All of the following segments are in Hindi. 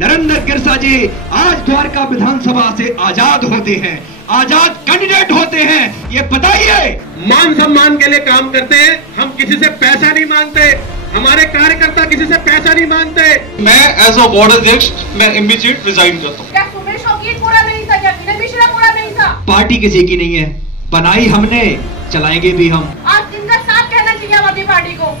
नरेंद्र गिरसा जी आज द्वारका विधानसभा से आजाद होते हैं, आजाद कैंडिडेट होते हैं। ये बताइए, मान सम्मान के लिए काम करते हैं, हम किसी से पैसा नहीं मांगते, हमारे कार्यकर्ता किसी से पैसा नहीं मांगते। मैं एज अ वार्ड अध्यक्ष मैं इमीडिएट रिजाइन करता हूँ। क्या सुमेश वकील पूरा नहीं था? क्या विनय मिश्रा पूरा नहीं था? पार्टी किसी की नहीं है, बनाई हमने, चलाएंगे भी हम। आज जिनका साथ कहना चाहिए हम अपनी पार्टी को।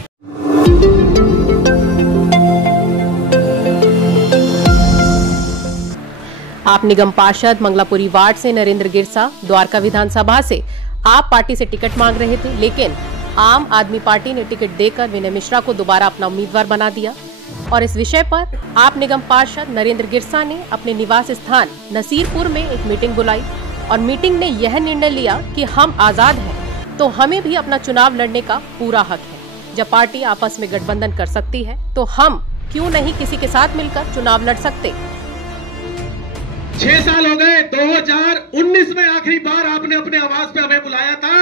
आप निगम पार्षद मंगलापुरी वार्ड से नरेंद्र गिरसा द्वारका विधानसभा से आप पार्टी से टिकट मांग रहे थे, लेकिन आम आदमी पार्टी ने टिकट देकर विनय मिश्रा को दोबारा अपना उम्मीदवार बना दिया। और इस विषय पर आप निगम पार्षद नरेंद्र गिरसा ने अपने निवास स्थान नसीरपुर में एक मीटिंग बुलाई और मीटिंग ने यह निर्णय लिया कि हम आजाद हैं तो हमें भी अपना चुनाव लड़ने का पूरा हक है। जब पार्टी आपस में गठबंधन कर सकती है तो हम क्यों नहीं किसी के साथ मिलकर चुनाव लड़ सकते। 6 साल हो गए, 2019 में आखिरी बार आपने अपने आवास पे हमें बुलाया था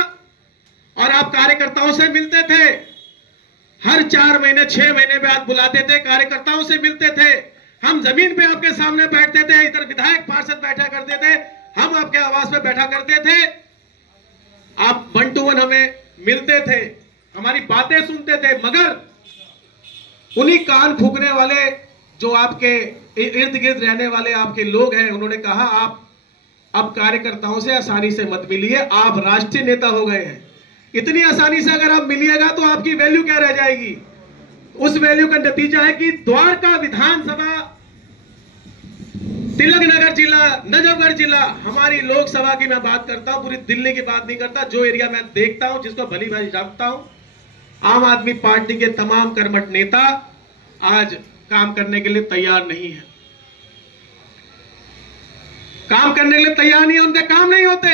और आप कार्यकर्ताओं से मिलते थे। हर 4 महीने 6 महीने बाद बुलाते थे, कार्यकर्ताओं से मिलते थे। हम जमीन पे आपके सामने बैठते थे, इधर विधायक पार्षद बैठा करते थे, हम आपके आवास पे बैठा करते थे। आप 1 to 1 हमें मिलते थे, हमारी बातें सुनते थे, मगर उन्हीं कान फूकने वाले जो आपके इर्द गिर्द रहने वाले आपके लोग हैं, उन्होंने कहा आप अब कार्यकर्ताओं से आसानी से मत मिलिए, आप राष्ट्रीय नेता हो गए हैं। इतनी आसानी से अगर आप मिलिएगा तो आपकी वैल्यू क्या रह जाएगी। उस वैल्यू का नतीजा है कि द्वारका विधानसभा, तिलकनगर जिला, नजफगढ़ जिला, हमारी लोकसभा की मैं बात करता हूं, पूरी दिल्ली की बात नहीं करता, जो एरिया मैं देखता हूं, जिसको भली भांति जानता हूं, आम आदमी पार्टी के तमाम कर्मठ नेता आज काम करने के लिए तैयार नहीं है, काम करने के लिए तैयार नहीं है, उनके काम नहीं होते।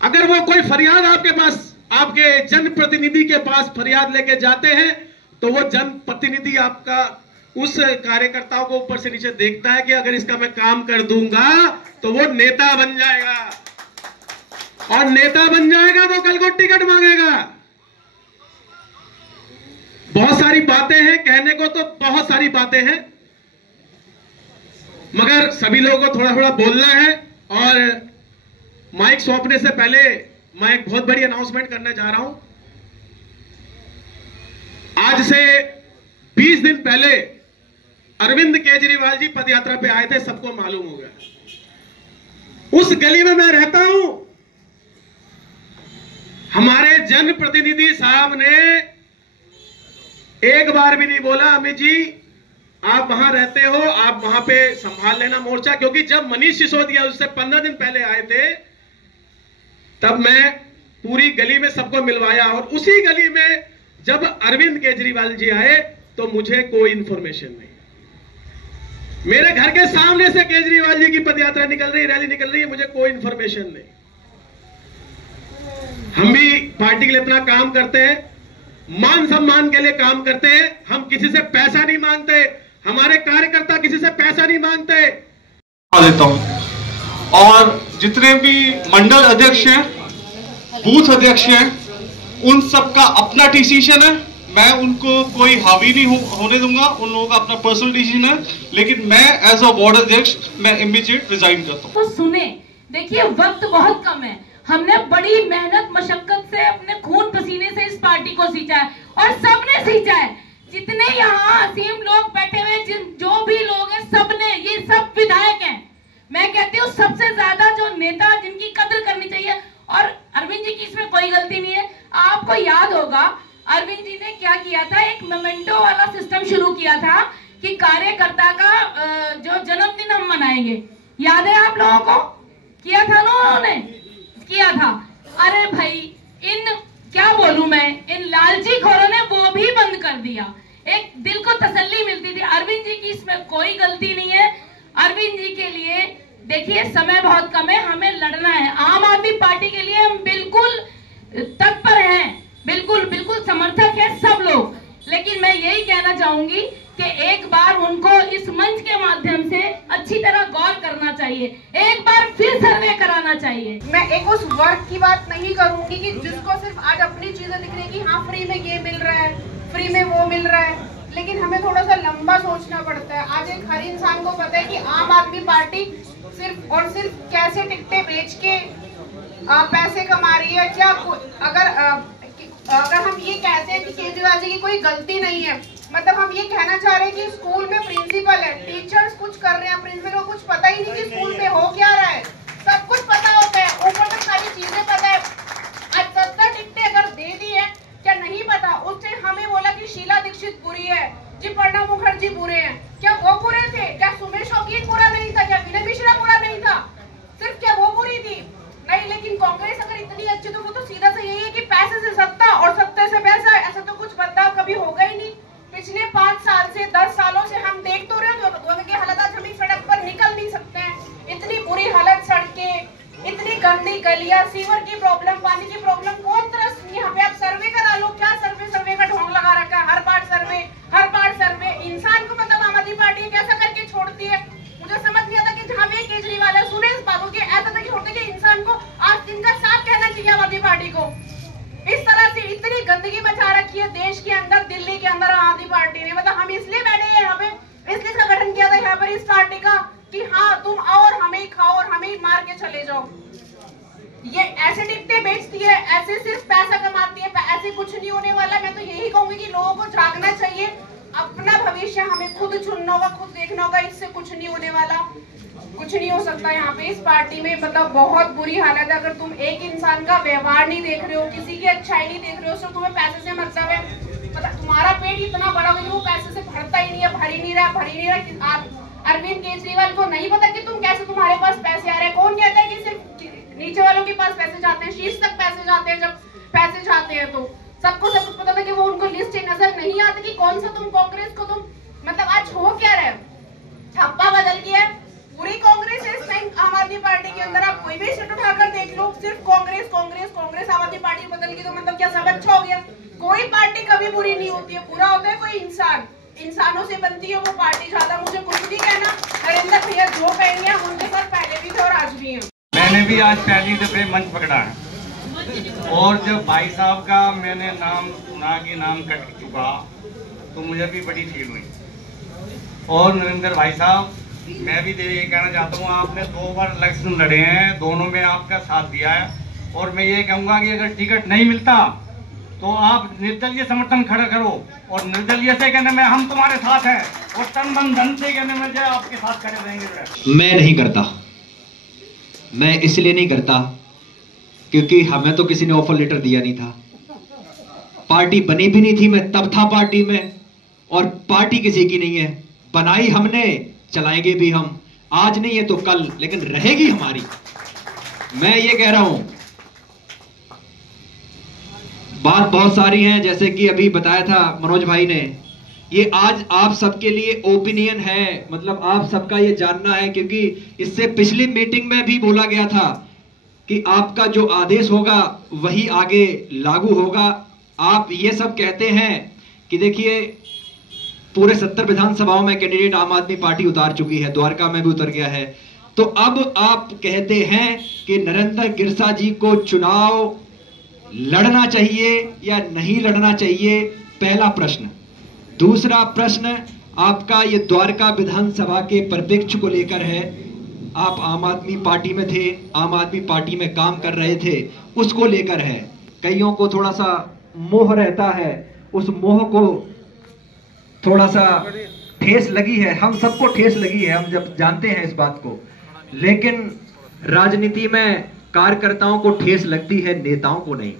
अगर वो कोई फरियाद आपके पास, आपके जनप्रतिनिधि के पास फरियाद लेके जाते हैं तो वो जनप्रतिनिधि आपका उस कार्यकर्ताओं को ऊपर से नीचे देखता है कि अगर इसका मैं काम कर दूंगा तो वो नेता बन जाएगा, और नेता बन जाएगा तो कल को टिकट मांगेगा। बहुत सारी बातें हैं, कहने को तो बहुत सारी बातें हैं, मगर सभी लोगों को थोड़ा थोड़ा बोलना है। और माइक सौंपने से पहले मैं एक बहुत बड़ी अनाउंसमेंट करने जा रहा हूं। आज से 20 दिन पहले अरविंद केजरीवाल जी पदयात्रा पे आए थे, सबको मालूम हो गया। उस गली में मैं रहता हूं, हमारे जनप्रतिनिधि साहब ने एक बार भी नहीं बोला अमित जी आप वहां रहते हो, आप वहां पे संभाल लेना मोर्चा, क्योंकि जब मनीष सिसोदिया उससे 15 दिन पहले आए थे तब मैं पूरी गली में सबको मिलवाया, और उसी गली में जब अरविंद केजरीवाल जी आए तो मुझे कोई इंफॉर्मेशन नहीं। मेरे घर के सामने से केजरीवाल जी की पदयात्रा निकल रही, रैली निकल रही है, मुझे कोई इंफॉर्मेशन नहीं। हम भी पार्टी के लिए इतना काम करते हैं, मान सम्मान के लिए काम करते हैं, हम किसी से पैसा नहीं मांगते, हमारे कार्यकर्ता किसी से पैसा नहीं मांगते। देता हूँ, और जितने भी मंडल अध्यक्ष हैं, बूथ अध्यक्ष हैं, उन सबका अपना डिसीजन है, मैं उनको कोई हावी नहीं होने दूंगा, उन लोगों का अपना पर्सनल डिसीजन है, लेकिन मैं एज अ वार्ड अध्यक्ष मैं इमीडिएट रिजाइन करता हूँ। तो सुने, देखिए वक्त बहुत कम है, हमने बड़ी मेहनत मशक्कत से अपने खून पसीने से इस पार्टी को सींचा है, और सबने सींचा है। जितने यहाँ असीम लोग बैठे हुए, जो भी लोग हैं, सबने, ये सब विधायक हैं। मैं कहती हूँ सबसे ज्यादा जो नेता जिनकी कदर करनी चाहिए, और अरविंद जी की इसमें कोई गलती नहीं है। आपको याद होगा अरविंद जी ने क्या किया था, एक मोमेंटो वाला सिस्टम शुरू किया था कि कार्यकर्ता का जो जन्मदिन हम मनाएंगे, याद है आप लोगों को? किया था ना उन्होंने, किया था। अरे भाई, इन क्या बोलूं मैं, इन लालची खोरों ने वो भी बंद कर दिया। एक दिल को तसल्ली मिलती थी। अरविंद जी की इसमें कोई गलती नहीं है। अरविंद जी के लिए देखिए समय बहुत कम है, हमें लड़ना है। आम आदमी पार्टी के लिए हम बिल्कुल तत्पर हैं, बिल्कुल बिल्कुल समर्थक है सब लोग, लेकिन मैं यही कहना चाहूंगी कि एक बार उनको इस मंच के माध्यम से अच्छी तरह गौर करना चाहिए, एक बार फिर सर्वे कराना चाहिए। मैं एक उस वर्ग की बात नहीं करूंगी कि जिसको सिर्फ आज अपनी चीजें दिख रही है कि हाँ फ्री में ये मिल रहा है, फ्री में वो मिल रहा है, लेकिन हमें थोड़ा सा लंबा सोचना पड़ता है। आज एक हर इंसान को पता है कि आम आदमी पार्टी सिर्फ और सिर्फ कैसे टिकटें बेच के पैसे कमा रही है। क्या अगर हम ये कहते हैं कि केजरीवाल जी की कोई गलती नहीं है, मतलब हम ये कहना चाह रहे हैं कि स्कूल में प्रिंसिपल है, टीचर्स कुछ कर रहे हैं, प्रिंसिपल को कुछ पता ही नहीं कि स्कूल में हो क्या रहा है। सब कुछ पता होता है, ऊपर तक सारी चीजें पता है। आज 70 टिकटें अगर दे दी है, क्या नहीं पता? उससे हमें बोला कि शीला दीक्षित बुरी है जी, प्रणब मुखर्जी बुरे हैं। क्या वो बुरे थे? क्या सुमेर शौकीन बुरा नहीं था? क्या विनय मिश्रा बुरा नहीं था? सिर्फ क्या वो बुरी थी? नहीं। लेकिन कांग्रेस अगर इतनी अच्छी तो वो तो सीधा सा यही है कि पैसे से सत्ता और सत्ते से पैसा। ऐसा तो कुछ बदलाव कभी होगा ही नहीं। पिछले 5 साल से 10 सालों से हम देख तो रहे हैं दोनों की हालत। आज हम सड़क पर निकल नहीं सकते हैं, इतनी बुरी हालत, सड़कें, इतनी गंदी गलियां, सीवर की प्रॉब्लम, पानी की प्रॉब्लम। कौन तरस यहाँ पे आप सर्वे करा लो। क्या सर्वे का ढोंग लगा रखा है? हर बार सर्वे। इंसान को मतलब आम आदमी पार्टी कैसा करके छोड़ती है? मुझे समझ नहीं आता कि जहाँ भी केजरीवाल है, सुरेश बाबू के ऐसा तक छोड़ते कि इंसान को आज दिन का साफ कहना चाहिए आम आदमी पार्टी को। इस तरह से इतनी गंदगी मचा रखी है देश के अंदर, दिल्ली के अंदर आम आदमी पार्टी ने। मतलब हम इसलिए बैठे हैं यहाँ पे, इसलिए इसका गठन किया था यहाँ पर इस पार्टी का कि हाँ तुम आओ और हमें ही खाओ और हमें ही मार के चले जाओ। ये ऐसे टिकटें बेचती है, ऐसे सिर्फ पैसा कमाती है, ऐसे कुछ नहीं होने वाला। मैं तो यही कहूंगी कि लोगों को जागना चाहिए, अपना भविष्य हमें खुद चुनना होगा, खुद देखना होगा। इससे कुछ नहीं होने वाला, कुछ नहीं हो सकता यहाँ पे इस पार्टी में। मतलब बहुत बुरी हालत है। अगर तुम एक इंसान का व्यवहार नहीं देख रहे हो, किसी की अच्छाई नहीं देख रहे हो, सिर्फ तुम्हें पैसे से मतलब है। मतलब तुम्हारा पेट इतना बड़ा हो कि वो पैसे से भरता ही नहीं है, भर ही नहीं रहा। अरविंद केजरीवाल को नहीं पता कि तुम कैसे, तुम्हारे पास पैसे आ रहे हैं। कौन कहता है कि सिर्फ नीचे वालों के पास पैसे जाते हैं, शीर्ष तक पैसे जाते हैं। जब पैसे जाते हैं तो सबको सब कुछ पता था कि वो उनको लिस्ट नजर नहीं आती कि कौन सा तुम कांग्रेस को तुम मतलब आज हो क्या रहे। छप्पा बदल गया है पूरी कांग्रेस है इस टाइम आम आदमी पार्टी के अंदर। आप कोई भी सीट उठाकर देख लो, सिर्फ कांग्रेस कांग्रेस कांग्रेस। आम आदमी पार्टी बदल गई तो मतलब क्या सब अच्छा हो गया? कोई पार्टी कभी बुरी नहीं होती है, बुरा होता है कोई इंसान। इंसानों से बनती है वो पार्टी ज्यादा। मुझे कुछ नहीं कहना, नरेंद्र भैया जो कहेंगे हम उनके साथ पहले भी थे और आज भी हैं। मैंने भी आज पहली दफे मंच पकड़ा है और जब भाई साहब का मैंने नाम सुना कि नाम कट चुका तो मुझे भी बड़ी फील हुई। और नरेंद्र भाई साहब, मैं भी ये कहना चाहता हूँ, आपने 2 बार इलेक्शन लड़े हैं, दोनों में आपका साथ दिया है। और मैं ये कहूँगा कि अगर टिकट नहीं मिलता तो आप निर्दलीय समर्थन खड़ा करो और निर्दलीय से कहने में हम तुम्हारे साथ हैं और तन मन धन से कहने में जो आपके साथ खड़े रहेंगे। मैं नहीं करता, मैं इसलिए नहीं करता क्योंकि हमें तो किसी ने ऑफर लेटर दिया नहीं था, पार्टी बनी भी नहीं थी, मैं तब था पार्टी में। और पार्टी किसी की नहीं है, बनाई हमने, चलाएंगे भी हम। आज नहीं है तो कल, लेकिन रहेगी हमारी। मैं ये कह रहा हूं, बात बहुत सारी हैं, जैसे कि अभी बताया था मनोज भाई ने। ये आज आप सबके लिए ओपिनियन है, मतलब आप सबका ये जानना है, क्योंकि इससे पिछली मीटिंग में भी बोला गया था कि आपका जो आदेश होगा वही आगे लागू होगा। आप ये सब कहते हैं कि देखिए पूरे 70 विधानसभाओं में कैंडिडेट आम आदमी पार्टी उतार चुकी है, द्वारका में भी उतर गया है। तो अब आप कहते हैं कि नरेंद्र गिरसा जी को चुनाव लड़ना चाहिए या नहीं लड़ना चाहिए, पहला प्रश्न। दूसरा प्रश्न आपका ये द्वारका विधानसभा के परिप्रेक्ष्य को लेकर है। आप आम आदमी पार्टी में थे, आम आदमी पार्टी में काम कर रहे थे, उसको लेकर है। कईयों को थोड़ा सा मोह रहता है, उस मोह को थोड़ा सा ठेस लगी है, हम सबको ठेस लगी है, हम जब जानते हैं इस बात को। लेकिन राजनीति में कार्यकर्ताओं को ठेस लगती है, नेताओं को नहीं।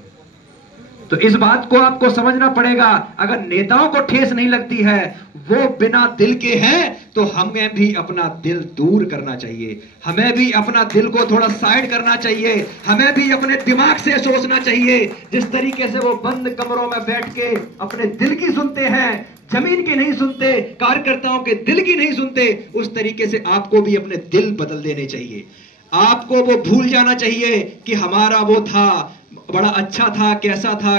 तो इस बात को आपको समझना पड़ेगा। अगर नेताओं को ठेस नहीं लगती है, वो बिना दिल के हैं, तो हमें भी अपना दिल दूर करना चाहिए, हमें भी अपना दिल को थोड़ा साइड करना चाहिए, हमें भी अपने दिमाग से सोचना चाहिए। जिस तरीके से वो बंद कमरों में बैठ के अपने दिल की सुनते हैं, जमीन की नहीं सुनते, कार्यकर्ताओं के दिल की नहीं सुनते, उस तरीके से आपको भी अपने दिल बदल देने चाहिए। आपको वो भूल जाना चाहिए कि हमारा वो था, बड़ा अच्छा था,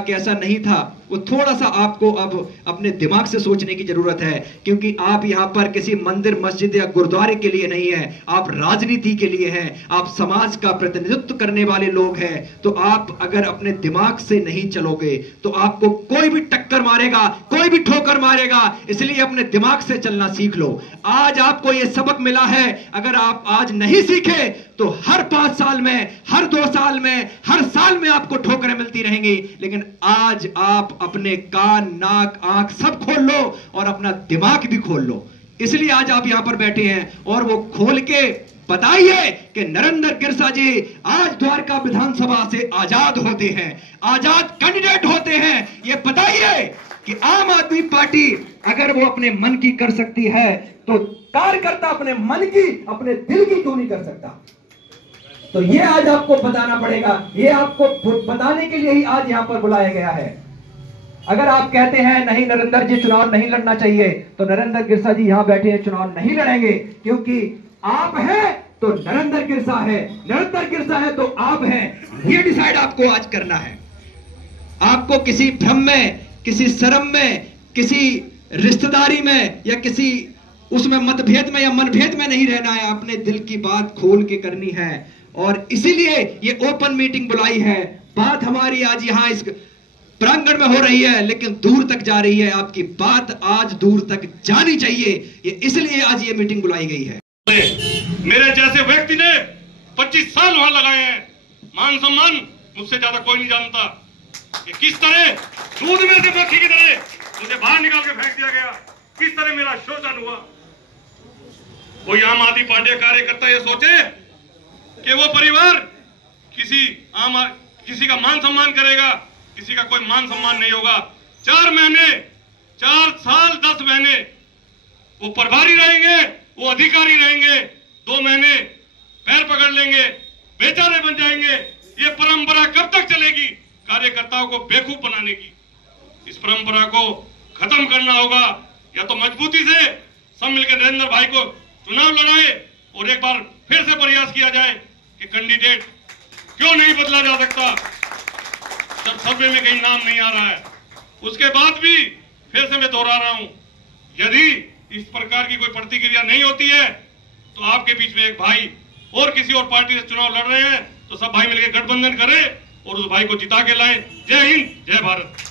कैसा नहीं था, वो थोड़ा सा आपको अब अपने दिमाग से सोचने की जरूरत है, क्योंकि आप यहाँ पर किसी मंदिर, मस्जिद या गुरुद्वारे के लिए नहीं है, आप राजनीति के लिए हैं, आप समाज का प्रतिनिधित्व करने वाले लोग हैं। तो आप अगर अपने दिमाग से नहीं चलोगे तो आपको कोई भी टक्कर मारेगा, कोई भी ठोकर मारेगा, इसलिए अपने दिमाग से चलना सीख लो। आज आपको यह सबक मिला है, अगर आप आज नहीं सीखे तो हर 5 साल में, हर 2 साल में, हर साल में आपको ठोकरें मिलती रहेंगी। लेकिन आज आप अपने कान, नाक, आंख सब खोल लो और अपना दिमाग भी खोल लो। इसलिए आज आप यहां पर बैठे हैं और वो खोल के बताइए कि नरेंद्र गिरसा जी आज द्वारका विधानसभा से आजाद होते हैं, आजाद कैंडिडेट होते हैं। ये बताइए कि आम आदमी पार्टी अगर वो अपने मन की कर सकती है तो कार्यकर्ता अपने मन की, अपने दिल की क्यों नहीं कर सकता? तो ये आज आपको बताना पड़ेगा, ये आपको बताने के लिए ही आज यहां पर बुलाया गया है। अगर आप कहते हैं नहीं नरेंद्र जी चुनाव नहीं लड़ना चाहिए, तो नरेंद्र गिरसा जी यहां बैठे हैं, चुनाव नहीं लड़ेंगे, क्योंकि आप हैं तो नरेंद्र गिरसा है, नरेंद्र गिरसा है तो आप हैं। ये डिसाइड आपको आज करना है। आपको किसी भ्रम में, किसी शर्म में, किसी रिश्तेदारी में या किसी उसमें मतभेद में या मनभेद में नहीं रहना है, अपने दिल की बात खोल के करनी है। और इसीलिए ये ओपन मीटिंग बुलाई है। बात हमारी आज यहां इस प्रांगण में हो रही है, लेकिन दूर तक जा रही है। आपकी बात आज दूर तक जानी चाहिए, ये इसलिए आज ये मीटिंग बुलाई गई है। मेरे जैसे व्यक्ति ने 25 साल वहां लगाए हैं, मान सम्मान मुझसे ज्यादा कोई नहीं जानता कि किस तरह दूध में से मक्खी की तरह मुझे बाहर निकाल के फेंक दिया गया, किस तरह मेरा शोषण हुआ। कोई आम आदमी पार्टी कार्यकर्ता ये सोचे कि वो परिवार किसी का मान सम्मान करेगा, किसी का कोई मान सम्मान नहीं होगा। 4 महीने, 4 साल 10 महीने वो प्रभारी रहेंगे, वो अधिकारी रहेंगे, 2 महीने पैर पकड़ लेंगे, बेचारे बन जाएंगे। ये परंपरा कब तक चलेगी? कार्यकर्ताओं को बेवकूफ बनाने की। इस परंपरा को खत्म करना होगा, या तो मजबूती से सब मिलकर नरेंद्र भाई को चुनाव लड़ाए और एक बार फिर से प्रयास किया जाए कि कैंडिडेट क्यों नहीं बदला जा सकता जब सर्वे में कहीं नाम नहीं आ रहा है। उसके बाद भी फिर से मैं दोहरा रहा हूं, यदि इस प्रकार की कोई प्रतिक्रिया नहीं होती है तो आपके बीच में एक भाई और किसी और पार्टी से चुनाव लड़ रहे हैं, तो सब भाई मिलकर गठबंधन करें और उस भाई को जिता के लाएं। जय हिंद, जय भारत।